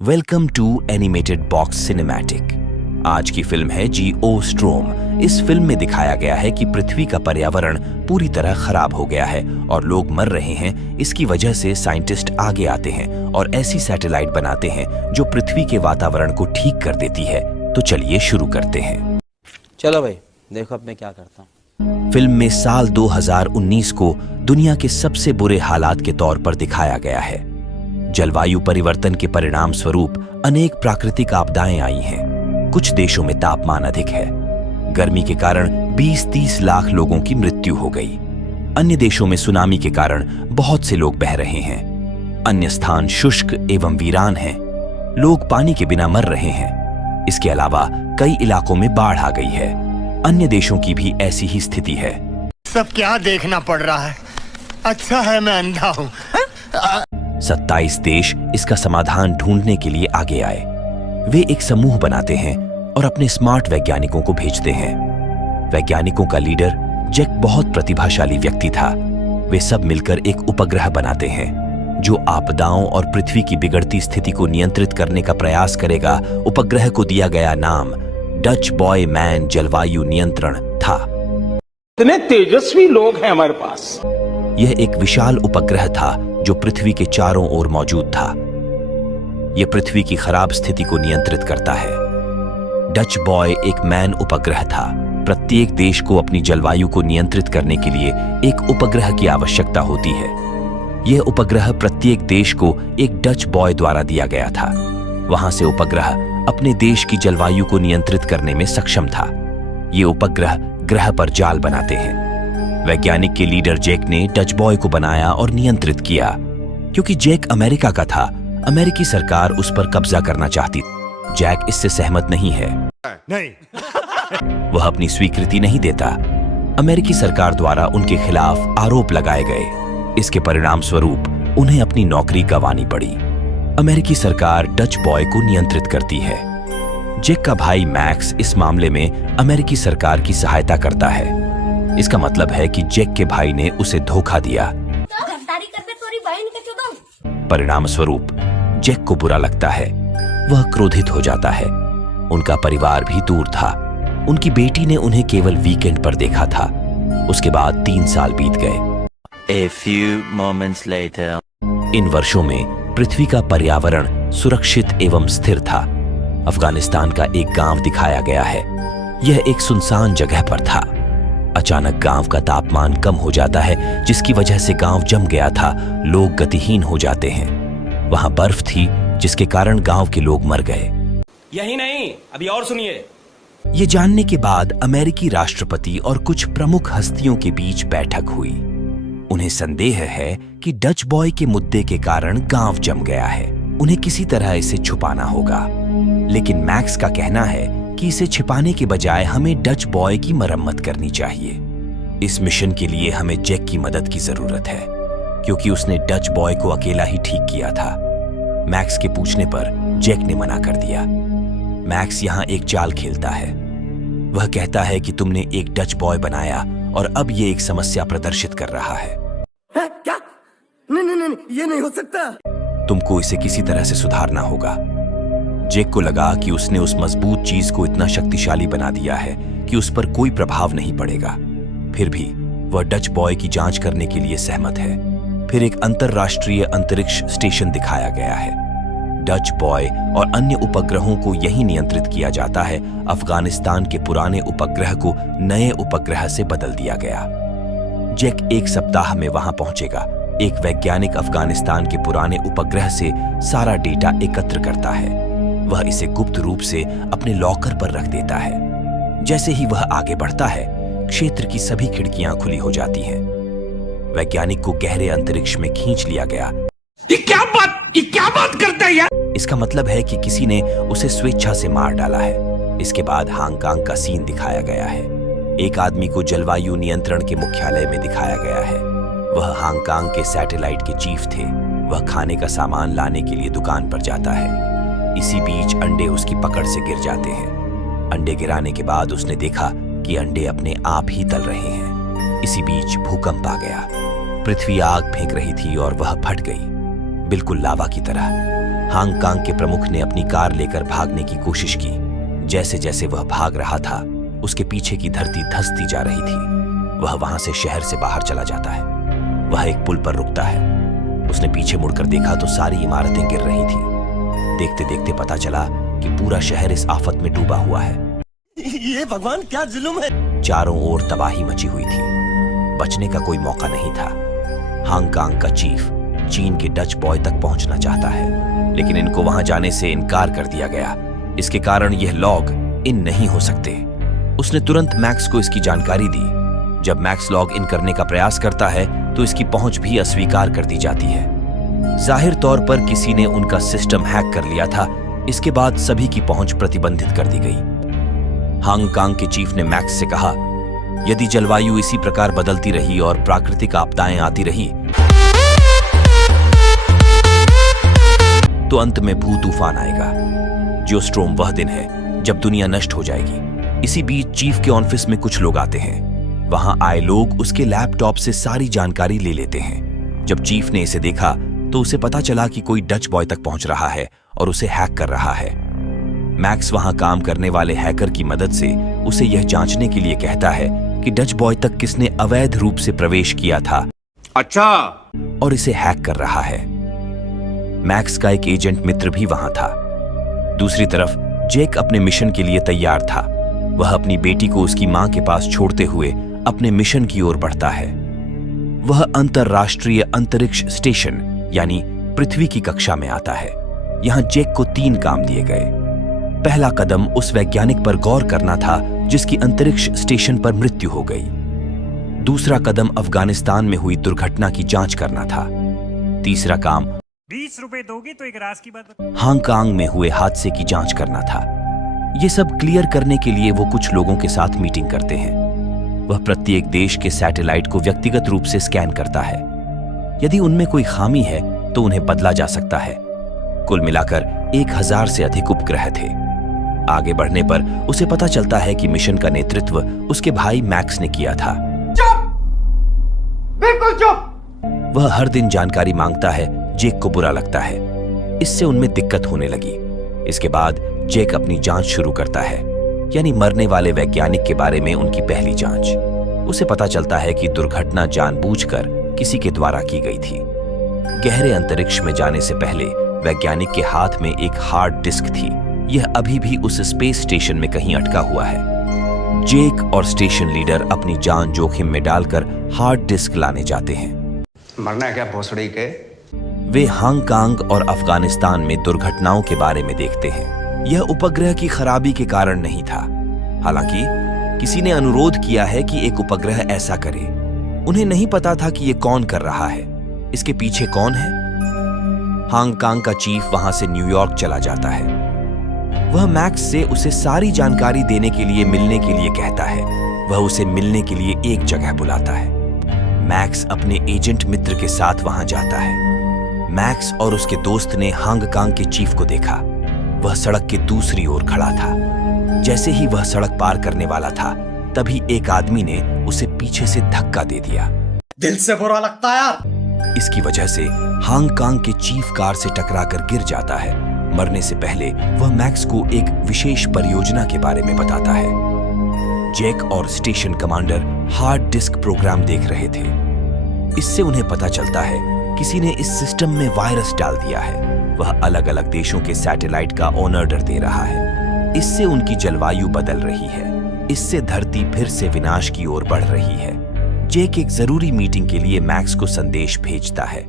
Welcome to animated box cinematic. आज की film है जियोस्टॉर्म। इस फिल्म में दिखाया गया है कि पृथ्वी का पर्यावरण पूरी तरह खराब हो गया है और लोग मर रहे हैं। इसकी वजह से साइंटिस्ट आगे आते हैं और ऐसी सैटेलाइट बनाते हैं जो पृथ्वी के वातावरण को ठीक कर देती है। तो चलिए शुरू करते हैं। चलो भाई, देखो अब मैं क्या करता हूँ। फिल्म में साल 2019 को दुनिया के सबसे बुरे हालात के तौर पर दिखाया गया है। जलवायु परिवर्तन के परिणाम स्वरूप अनेक प्राकृतिक आपदाएं आई हैं। कुछ देशों में तापमान अधिक है। गर्मी के कारण 20-30 लाख लोगों की मृत्यु हो गई। अन्य देशों में सुनामी के कारण बहुत से लोग बह रहे हैं। अन्य स्थान शुष्क एवं वीरान हैं। लोग पानी के बिना मर रहे हैं। इसके अलावा कई इलाकों में बाढ़ आ गई है। अन्य देशों की भी ऐसी ही स्थिति है। सब क्या देखना पड़ रहा है? अच्छा है मैं अंधा हूँ। 27 देश इसका समाधान ढूंढने के लिए आगे आए। वे एक समूह बनाते हैं और अपने स्मार्ट वैज्ञानिकों को भेजते हैं। वैज्ञानिकों का लीडर जैक बहुत प्रतिभाशाली व्यक्ति था। वे सब मिलकर एक उपग्रह बनाते हैं जो आपदाओं और पृथ्वी की बिगड़ती स्थिति को नियंत्रित करने का प्रयास करेगा। उपग्रह को दिया गया नाम डच बॉय मैन जलवायु नियंत्रण था। इतने तेजस्वी लोग हैं हमारे पास। यह एक विशाल उपग्रह था जो पृथ्वी के चारों ओर मौजूद था। यह पृथ्वी की खराब स्थिति को नियंत्रित करता है। डच बॉय एक मैन उपग्रह था। प्रत्येक देश को अपनी जलवायु को नियंत्रित करने के लिए एक उपग्रह की आवश्यकता होती है। यह उपग्रह प्रत्येक देश को एक डच बॉय द्वारा दिया गया था। वहां से उपग्रह अपने देश की जलवायु को नियंत्रित करने में सक्षम था। ये उपग्रह ग्रह पर जाल बनाते हैं। वैज्ञानिक के लीडर जैक ने डच बॉय को बनाया और नियंत्रित किया। क्योंकि जैक अमेरिका का था, अमेरिकी सरकार उस पर कब्जा करना चाहती। जैक इससे सहमत नहीं है। वह अपनी स्वीकृति नहीं देता। अमेरिकी सरकार द्वारा उनके खिलाफ आरोप लगाए गए। इसके परिणाम स्वरूप उन्हें अपनी नौकरी गंवानी पड़ी। अमेरिकी सरकार डच बॉय को नियंत्रित करती है। जैक का भाई मैक्स इस मामले में अमेरिकी सरकार की सहायता करता है। इसका मतलब है कि जैक के भाई ने उसे धोखा दिया। परिणाम स्वरूप जैक को बुरा लगता है। वह क्रोधित हो जाता है। उनका परिवार भी दूर था। उनकी बेटी ने उन्हें केवल वीकेंड पर देखा था। उसके बाद 3 साल बीत गए। A few moments later. इन वर्षों में पृथ्वी का पर्यावरण सुरक्षित एवं स्थिर था। अफगानिस्तान का एक गांव दिखाया गया है। यह एक सुनसान जगह पर था। अचानक गांव का तापमान कम हो जाता है, जिसकी वजह से गांव जम गया था। लोग गतिहीन हो जाते हैं। वहां बर्फ थी, जिसके कारण गांव के लोग मर गए। यही नहीं, अभी और सुनिए। ये जानने के बाद अमेरिकी राष्ट्रपति और कुछ प्रमुख हस्तियों के बीच बैठक हुई। उन्हें संदेह है कि डच बॉय के मुद्दे के कारण गांव जम गया है। उन्हें किसी तरह इसे छुपाना होगा। लेकिन मैक्स का कहना है कि इसे छिपाने के बजाय हमें डच बॉय की मरम्मत करनी चाहिए। इस मिशन के लिए हमें जैक की मदद की जरूरत है, क्योंकि उसने डच बॉय को अकेला ही ठीक किया था। मैक्स के पूछने पर जैक ने मना कर दिया। मैक्स यहाँ एक चाल खेलता है। वह कहता है कि तुमने एक डच बॉय बनाया और अब ये एक समस्या प्रदर्शित कर रहा है। क्या? नहीं, ये नहीं हो सकता। तुमको इसे किसी तरह से सुधारना होगा। जैक को लगा कि उसने उस मजबूत चीज को इतना शक्तिशाली बना दिया है कि उस पर कोई प्रभाव नहीं पड़ेगा। फिर भी वह डच बॉय की जांच करने के लिए सहमत है। फिर एक अंतरराष्ट्रीय अंतरिक्ष स्टेशन दिखाया गया है। डच बॉय और अन्य उपग्रहों को यही नियंत्रित किया जाता है। अफगानिस्तान के पुराने उपग्रह को नए उपग्रह से बदल दिया गया। जैक 1 सप्ताह में वहां पहुंचेगा। एक वैज्ञानिक अफगानिस्तान के पुराने उपग्रह से सारा डेटा एकत्र करता है। वह इसे गुप्त रूप से अपने लॉकर पर रख देता है। जैसे ही वह आगे बढ़ता है, क्षेत्र की सभी खिड़कियां खुली हो जाती हैं। वैज्ञानिक को गहरे अंतरिक्ष में खींच लिया गया। ये क्या बात करता है यार? इसका मतलब है कि किसी ने उसे स्वेच्छा से मार डाला है। इसके बाद हांगकांग का सीन दिखाया गया है। एक आदमी को जलवायु नियंत्रण के मुख्यालय में दिखाया गया है। वह हांगकांग के सैटेलाइट के चीफ थे। वह खाने का सामान लाने के लिए दुकान पर जाता है। इसी बीच अंडे उसकी पकड़ से गिर जाते हैं। अंडे गिराने के बाद उसने देखा कि अंडे अपने आप ही तल रहे हैं। इसी बीच भूकंप आ गया। पृथ्वी आग फेंक रही थी और वह फट गई, बिल्कुल लावा की तरह। हांगकांग के प्रमुख ने अपनी कार लेकर भागने की कोशिश की। जैसे जैसे वह भाग रहा था, उसके पीछे की धरती धंसती जा रही थी। वह वहां से शहर से बाहर चला जाता है। वह एक पुल पर रुकता है। उसने पीछे मुड़कर देखा तो सारी इमारतें गिर रही थी। देखते देखते पता चला कि पूरा शहर इस आफत में डूबा हुआ है। ये भगवान क्या जुल्म है। चारों ओर तबाही मची हुई थी। बचने का कोई मौका नहीं था। हांगकांग का चीफ चीन के डच बॉय तक पहुंचना चाहता है, लेकिन इनको वहां जाने से इनकार कर दिया गया। इसके कारण यह लॉग इन नहीं हो सकते। उसने तुरंत मैक्स को इसकी जानकारी दी। जब मैक्स लॉग इन करने का प्रयास करता है तो इसकी पहुंच भी अस्वीकार कर दी जाती है। जाहिर तौर पर किसी ने उनका सिस्टम हैक कर लिया था। इसके बाद सभी की पहुंच प्रतिबंधित कर दी गई। हांगकांग के चीफ ने मैक्स से कहा, यदि जलवायु इसी प्रकार बदलती रही और प्राकृतिक आपदाएं आती रही तो अंत में भू तूफान आएगा। जियोस्टॉर्म वह दिन है जब दुनिया नष्ट हो जाएगी। इसी बीच चीफ के ऑफिस में कुछ लोग आते हैं। वहां आए लोग उसके लैपटॉप से सारी जानकारी ले लेते हैं। जब चीफ ने इसे देखा तो उसे पता चला कि कोई डच बॉय तक पहुंच रहा है और उसे हैक कर रहा है। मैक्स वहां काम करने वाले हैकर की मदद से उसे यह जांचने के लिए कहता है कि डच बॉय तक किसने अवैध रूप से प्रवेश किया था, अच्छा, और इसे हैक कर रहा है। मैक्स का एक एजेंट मित्र भी वहां था। दूसरी तरफ जेक अपने मिशन के लिए तैयार था। वह अपनी बेटी को उसकी मां के पास छोड़ते हुए अपने मिशन की ओर बढ़ता है। वह अंतरराष्ट्रीय अंतरिक्ष स्टेशन यानी पृथ्वी की कक्षा में आता है। यहां जेक को 3 काम दिए गए। पहला कदम उस वैज्ञानिक पर गौर करना था जिसकी अंतरिक्ष स्टेशन पर मृत्यु हो गई। दूसरा कदम अफगानिस्तान में हुई दुर्घटना की जांच करना था। तीसरा काम 20 रुपए दोगे तो एक राज की बात बता। हांगकांग में हुए हादसे की जांच करना था। यह सब क्लियर करने के लिए वो कुछ लोगों के साथ मीटिंग करते हैं। वह प्रत्येक देश के सैटेलाइट को व्यक्तिगत रूप से स्कैन करता है। यदि उनमें कोई खामी है तो उन्हें बदला जा सकता है। कुल मिलाकर 1000 से अधिक उपग्रह थे। आगे बढ़ने पर उसे पता चलता है कि मिशन का नेतृत्व उसके भाई मैक्स ने किया था। चुप, बिल्कुल चुप। वह हर दिन जानकारी मांगता है। जेक को बुरा लगता है। इससे उनमें दिक्कत होने लगी। इसके बाद जेक अपनी जांच शुरू करता है, यानी मरने वाले वैज्ञानिक के बारे में उनकी पहली जांच। उसे पता चलता है कि दुर्घटना जानबूझकर किसी के द्वारा की गई थी। गहरे अंतरिक्ष में जाने से पहले वैज्ञानिक के हाथ में एक हार्ड डिस्क थी। यह अभी भी उस स्पेस स्टेशन में कहीं अटका हुआ है। जेक और स्टेशन लीडर अपनी जान जोखिम में डालकर हार्ड डिस्क लाने जाते हैं। मरना क्या भोसड़ी के। वे हांगकांग और अफगानिस्तान में दुर्घटनाओं के बारे में देखते हैं। यह उपग्रह की खराबी के कारण नहीं था। हालांकि किसी ने अनुरोध किया है कि एक उपग्रह ऐसा करे। उन्हें नहीं पता था कि यह कौन कर रहा है, इसके पीछे कौन है। हांगकांग का चीफ वहां से न्यूयॉर्क चला जाता है। वह मैक्स से उसे सारी जानकारी देने के लिए मिलने के लिए कहता है। वह उसे मिलने के लिए एक जगह बुलाता है। मैक्स अपने एजेंट मित्र के साथ वहां जाता है। मैक्स और उसके दोस्त ने हांगकांग के चीफ को देखा। वह सड़क के दूसरी ओर खड़ा था। जैसे ही वह सड़क पार करने वाला था, तभी एक आदमी ने उसे पीछे से धक्का दे दिया। दिल से बुरा लगता है यार। इसकी वजह से हांगकांग के चीफ कार से टकराकर गिर जाता है। मरने से पहले वह मैक्स को एक विशेष परियोजना के बारे में बताता है। जेक और station commander hard disk program देख रहे थे। इससे उन्हें पता चलता है किसी ने इस सिस्टम में वायरस डाल दिया है। वह अलग अलग देशों के सैटेलाइट का ऑर्डर दे रहा है। इससे उनकी जलवायु बदल रही है। इससे धरती फिर से विनाश की ओर बढ़ रही है। जेक एक जरूरी मीटिंग के लिए मैक्स को संदेश भेजता है,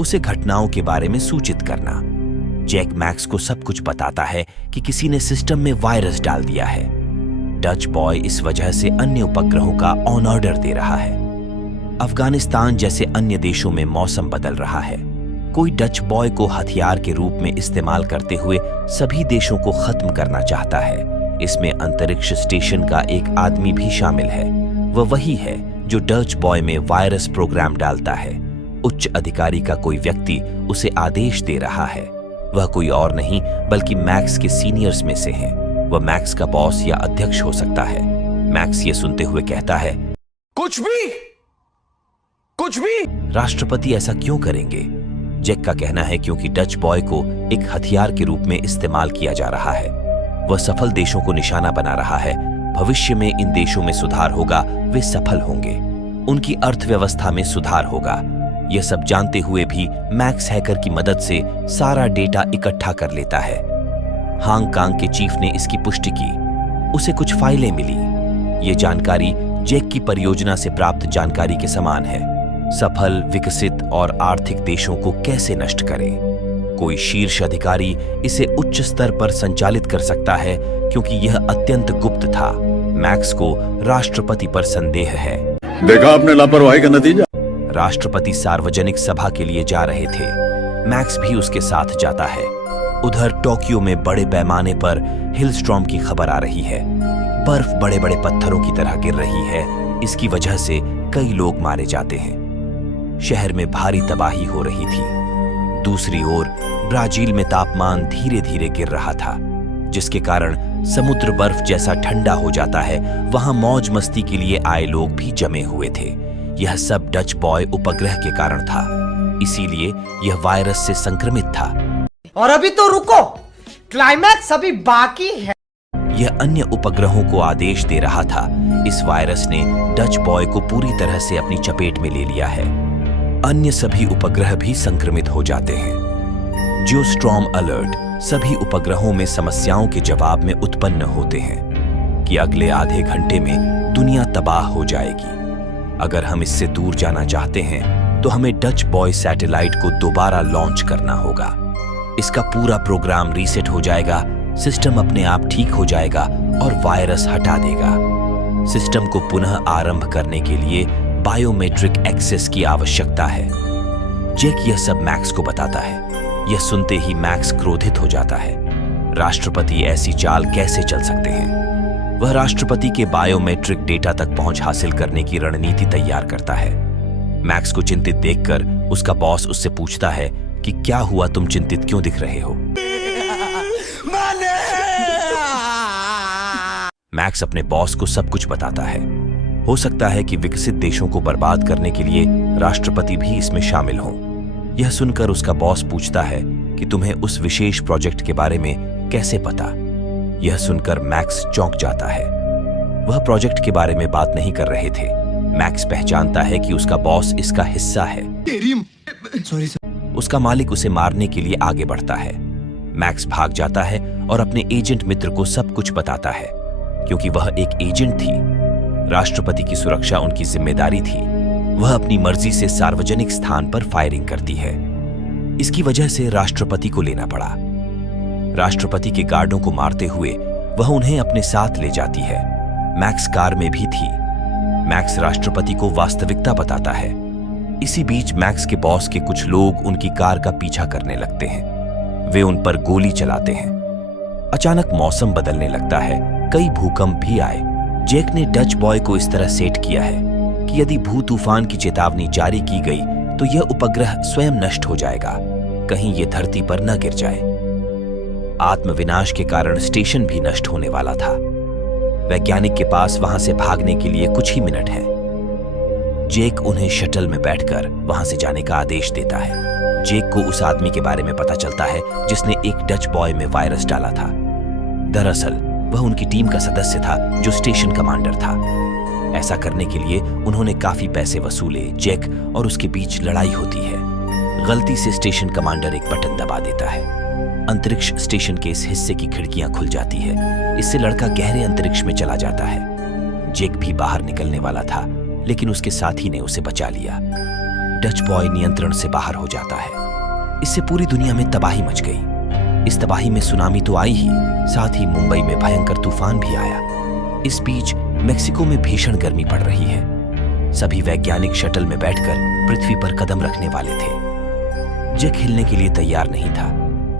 उसे घटनाओं के बारे में सूचित करना। जेक मैक्स को सब कुछ बताता है कि किसी ने सिस्टम में वायरस डाल दिया है। डच बॉय इस वजह से अन्य उपग्रहों का ऑन ऑर्डर दे रहा है। अफगानिस्तान जैसे अन्य देशों में मौसम बदल रहा है। कोई डच बॉय को हथियार के रूप में इस्तेमाल करते हुए सभी देशों को खत्म करना चाहता है। इसमें अंतरिक्ष स्टेशन का एक आदमी भी शामिल है। वह वही है जो डच बॉय में वायरस प्रोग्राम डालता है। उच्च अधिकारी का कोई व्यक्ति उसे आदेश दे रहा है। वह कोई और नहीं बल्कि मैक्स के सीनियर्स में से है। वह मैक्स का बॉस या अध्यक्ष हो सकता है। मैक्स ये सुनते हुए कहता है, कुछ भी। राष्ट्रपति ऐसा क्यों करेंगे? जैक का कहना है क्योंकि डच बॉय को एक हथियार के रूप में इस्तेमाल किया जा रहा है, वह सफल देशों को निशाना बना रहा है, भविष्य में इन देशों में सुधार होगा, वे सफल होंगे, उनकी अर्थव्यवस्था में सुधार होगा। यह सब जानते हुए भी मैक्स हैकर की मदद से सारा डेटा इकट्ठा कर लेता है। हांगकांग के चीफ ने इसकी पुष्टि की, उसे कुछ फाइलें मिली। ये जानकारी जैक की परियोजना से प्राप्त जानकारी के समान है। सफल, विकसित और आर्थिक देशों को कैसे नष्ट करें? कोई शीर्ष अधिकारी इसे उच्च स्तर पर संचालित कर सकता है क्योंकि यह अत्यंत गुप्त था। मैक्स को राष्ट्रपति पर संदेह है। देखा आपने लापरवाही का नतीजा। राष्ट्रपति सार्वजनिक सभा के लिए जा रहे थे, मैक्स भी उसके साथ जाता है। उधर टोक्यो में बड़े पैमाने पर हिलस्ट्रॉम की खबर आ रही है। बर्फ बड़े बड़े पत्थरों की तरह गिर रही है, इसकी वजह से कई लोग मारे जाते हैं। शहर में भारी तबाही हो रही थी। दूसरी ओर ब्राजील में तापमान धीरे धीरे गिर रहा था, जिसके कारण समुद्र बर्फ जैसा ठंडा हो जाता है। वहां मौज मस्ती के लिए आए लोग भी जमे हुए थे। यह सब डच बॉय उपग्रह के कारण था, इसीलिए यह वायरस से संक्रमित था। और अभी तो रुको, क्लाइमैक्स अभी बाकी है। यह अन्य उपग्रहों को आदेश दे रहा था। इस वायरस ने डच बॉय को पूरी तरह से अपनी चपेट में ले लिया है। अन्य सभी उपग्रह भी संक्रमित हो जाते हैं। जियोस्टॉर्म अलर्ट सभी उपग्रहों में समस्याओं के जवाब में उत्पन्न होते हैं कि अगले आधे घंटे में दुनिया तबाह हो जाएगी। अगर हम इससे दूर जाना चाहते हैं तो हमें डच बॉय सैटेलाइट को दोबारा लॉन्च करना होगा। इसका पूरा प्रोग्राम रीसेट हो जाएगा, सिस्टम अपने आप ठीक हो जाएगा और वायरस हटा देगा। सिस्टम को पुनः आरंभ करने के लिए बायोमेट्रिक एक्सेस की आवश्यकता है। जैक यह सब मैक्स को बताता है। यह सुनते ही मैक्स क्रोधित हो जाता है। राष्ट्रपति ऐसी चाल कैसे चल सकते हैं? वह राष्ट्रपति के बायोमेट्रिक डेटा तक पहुंच हासिल करने की रणनीति तैयार करता है। मैक्स को चिंतित देखकर उसका बॉस उससे पूछता है कि क्या हुआ, तुम चिंतित क्यों दिख रहे हो? मैक्स अपने बॉस को सब कुछ बताता है। हो सकता है कि विकसित देशों को बर्बाद करने के लिए राष्ट्रपति भी इसमें शामिल हों। यह सुनकर उसका बॉस पूछता है कि तुम्हें उस विशेष प्रोजेक्ट के बारे में कैसे पता? यह सुनकर मैक्स चौंक जाता है। वह प्रोजेक्ट के बारे में बात नहीं कर रहे थे। मैक्स पहचानता है कि उसका बॉस इसका हिस्सा है। उसका मालिक उसे मारने के लिए आगे बढ़ता है। मैक्स भाग जाता है और अपने एजेंट मित्र को सब कुछ बताता है, क्योंकि वह एक एजेंट थी। राष्ट्रपति की सुरक्षा उनकी जिम्मेदारी थी। वह अपनी मर्जी से सार्वजनिक स्थान पर फायरिंग करती है। इसकी वजह से राष्ट्रपति को लेना पड़ा। राष्ट्रपति के गार्डों को मारते हुए वह उन्हें अपने साथ ले जाती है। मैक्स कार में भी थी। मैक्स राष्ट्रपति को वास्तविकता बताता है। इसी बीच मैक्स के बॉस के कुछ लोग उनकी कार का पीछा करने लगते हैं। वे उन पर गोली चलाते हैं। अचानक मौसम बदलने लगता है। कई भूकंप भी आए। जैक ने डच बॉय को इस तरह सेट किया है कि यदि भू तूफान की चेतावनी जारी की गई तो यह उपग्रह स्वयं नष्ट हो जाएगा, कहीं यह धरती पर न गिर जाए। आत्मविनाश के कारण स्टेशन भी नष्ट होने वाला था। वैज्ञानिक के पास वहां से भागने के लिए कुछ ही मिनट है। जैक उन्हें शटल में बैठकर वहां से जाने का आदेश देता है। जैक को उस आदमी के बारे में पता चलता है जिसने एक डच बॉय में वायरस डाला था। दरअसल वह उनकी टीम का सदस्य था जो स्टेशन कमांडर था। ऐसा करने के लिए उन्होंने काफी पैसे वसूले। जैक और उसके बीच लड़ाई होती है। गलती से स्टेशन कमांडर एक बटन दबा देता है। अंतरिक्ष स्टेशन के इस हिस्से की खिड़कियां खुल जाती है। इससे लड़का गहरे अंतरिक्ष में चला जाता है। जैक भी बाहर निकलने वाला था, लेकिन उसके साथी ने उसे बचा लिया। डच बॉय नियंत्रण से बाहर हो जाता है। इससे पूरी दुनिया में तबाही मच गई। इस तबाही में सुनामी तो आई ही, साथ ही मुंबई में भयंकर तूफान भी आया। इस बीच मेक्सिको में भीषण गर्मी पड़ रही है। सभी वैज्ञानिक शटल में बैठकर पृथ्वी पर कदम रखने वाले थे। जैक हिलने के लिए तैयार नहीं था,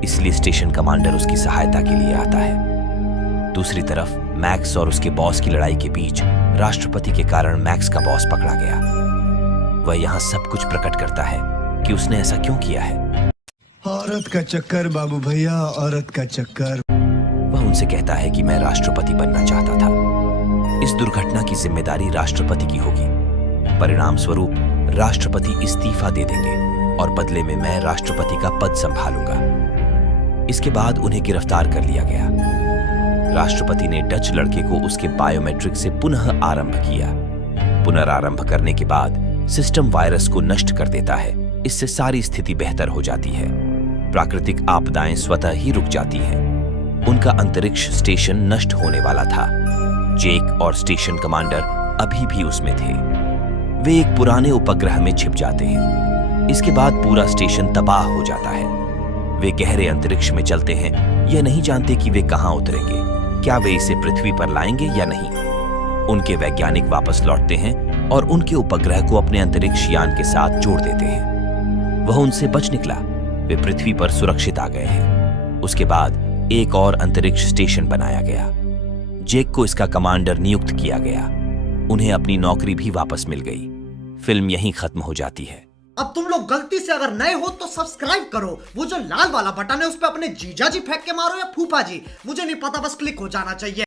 इसलिए स्टेशन कमांडर उसकी सहायता के लिए आता है। दूसरी तरफ मैक्स और उसके बॉस की लड़ाई के बीच राष्ट्रपति के कारण मैक्स का बॉस पकड़ा गया। वह यहाँ सब कुछ प्रकट करता है कि उसने ऐसा क्यों किया है। औरत का चक्कर बाबू भैया, औरत का चक्कर। वह उनसे कहता है कि मैं राष्ट्रपति बनना चाहता था। इस दुर्घटना की जिम्मेदारी राष्ट्रपति की होगी। परिणाम स्वरूप राष्ट्रपति इस्तीफा दे देंगे। और बदले में मैं राष्ट्रपति का पद संभालूंगा। इसके बाद उन्हें गिरफ्तार कर लिया गया। राष्ट्रपति ने डच लड़के को उसके बायोमेट्रिक से पुनः आरंभ किया। पुनरारंभ करने के बाद सिस्टम वायरस को नष्ट कर देता है। इससे सारी स्थिति बेहतर हो जाती है। प्राकृतिक आपदाएं स्वतः ही रुक जाती हैं। उनका अंतरिक्ष स्टेशन नष्ट होने वाला था। जेक और स्टेशन कमांडर अभी भी उसमें थे। वे एक पुराने उपग्रह में छिप जाते हैं। इसके बाद पूरा स्टेशन तबाह हो जाता है। वे गहरे अंतरिक्ष में चलते हैं, यह नहीं जानते कि वे कहां उतरेंगे। क्या वे इसे पृथ्वी पर लाएंगे या नहीं। उनके वैज्ञानिक वापस लौटते हैं और उनके उपग्रह को अपने अंतरिक्ष यान के साथ जोड़ देते हैं। वह उनसे बच निकला। वे पृथ्वी पर सुरक्षित आ गए हैं। उसके बाद एक और अंतरिक्ष स्टेशन बनाया गया। जेक को इसका कमांडर नियुक्त किया गया। उन्हें अपनी नौकरी भी वापस मिल गई। फिल्म यहीं खत्म हो जाती है। अब तुम लोग गलती से अगर नए हो तो सब्सक्राइब करो। वो जो लाल वाला बटन है उस पर अपने जीजा जी फेंक के मारो या फूफा जी, मुझे नहीं पता, बस क्लिक हो जाना चाहिए।